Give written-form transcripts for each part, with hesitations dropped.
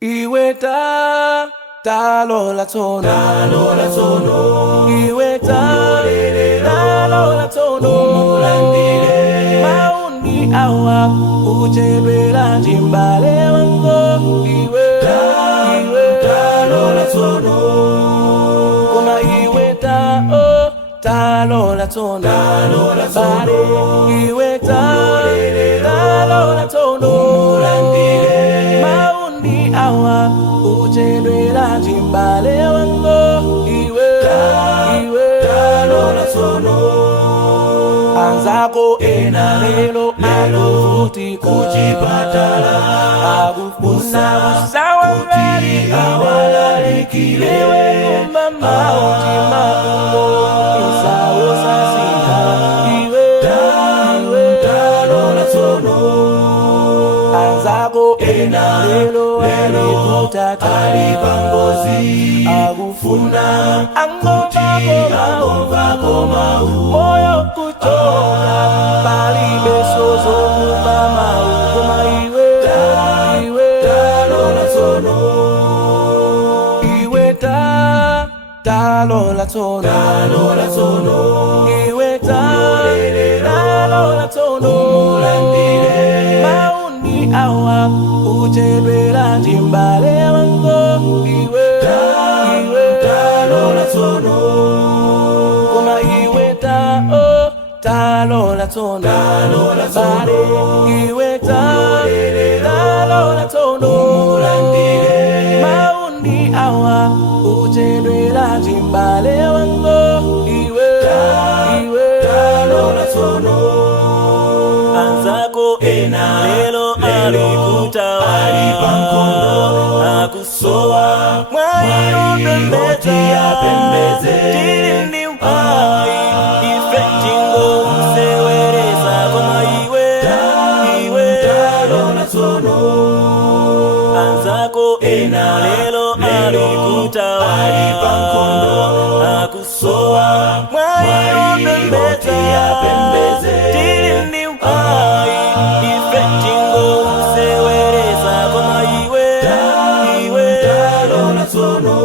Iweta talola tono, iweta talola tono, maundi awa uchebela jimbale wango. Iweta talola tono, koma iweta talola tono, iweta talola tono, awa uchebela jimbale wango. Iwe talola tono, anzako ena lelo alufuti kuchipatala, agufuna usawa kuti awalalikile. Iwe mama utima umo isawo sasika. Iwe talola tono, anzako ena lelo alipangozi agufuna angova koma moyo kuchoka bali besozo mama koma. Iwe talola tono, iwe talola tono, iwe talola tono, maundi awa uchebela jimbale wango. Iwe talola tono, koma iwe talola tono, iwe talola tono, maundi awa uchebela jimbale wango. Iwe talola tono, anzako ena lelo alikuta alipankondo akusoa mwayo pembeze tilindi mpai ifectingo sewereza koma. Iwe talola tono, anzako ena lelo alikuta alipankondo akusoa mwayo pembeze tilindi mpai ifectingo sewereza koma. Iwe talola tono,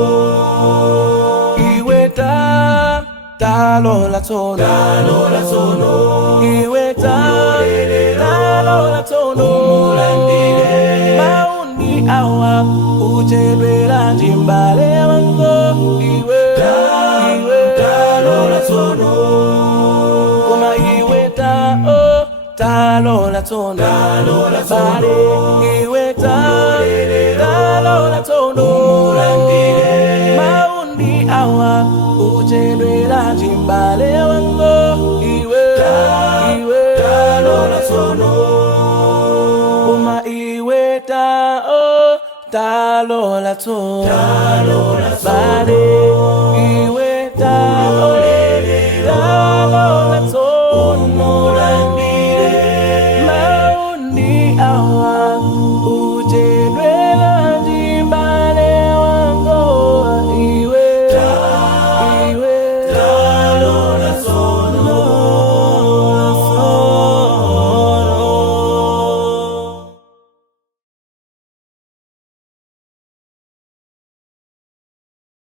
iwe talola tono, iwe talola tono, maundi awa uchebela jimbale wango. Iwe talola tono, koma iwe talola tono, iwe talola tono, maundi awa uchebela jimbale wango. Iwe talola tono, koma iwe talola tono.